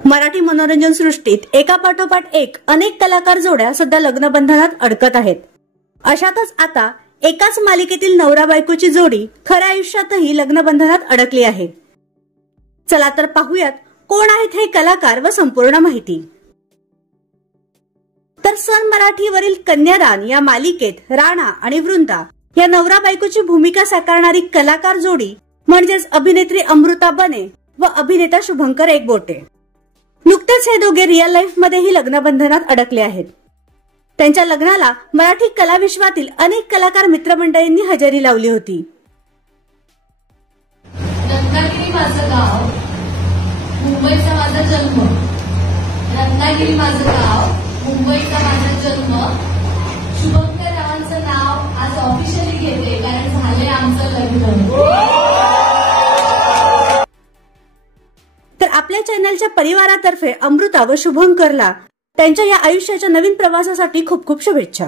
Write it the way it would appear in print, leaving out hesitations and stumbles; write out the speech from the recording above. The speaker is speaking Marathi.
मराठी मनोरंजन सृष्टीत एकापाठोपाठ एक अनेक कलाकार जोड्या सध्या लग्नबंधनात अडकत आहेत. अशातच आता एकाच मालिकेतील नवरा बायकोची जोडी खऱ्या आयुष्यातही लग्नबंधनात अडकली आहे. चला तर पाहूयात कोण आहेत हे कलाकार व संपूर्ण माहिती. तर सन मराठीवरील कन्यादान या मालिकेत राणा आणि वृंदा या नवरा बायकोची भूमिका साकारणारी कलाकार जोडी म्हणजेच अभिनेत्री अमृता बने व अभिनेता शुभंकर एकबोटे. नुकतेच हे दोघे रिअल लाईफ मध्येही लग्नबंधनात अडकले आहेत. त्यांच्या लग्नाला मराठी कलाविश्वातील अनेक कलाकार मित्रमंडळींनी हजेरी लावली होती. रत्नागिरी माझं गाव, मुंबईचा माझा जन्म. रत्नागिरी माझं गाव, मुंबईचा माझा जन्म. शुभंकर रावांचं नाव आज ऑफिशियली घेते कारण झाले आमचं लग्न. तर आपल्या चॅनलच्या परिवारातर्फे अमृता व शुभंकरला त्यांच्या या आयुष्याच्या नवीन प्रवासासाठी खूप खूप शुभेच्छा.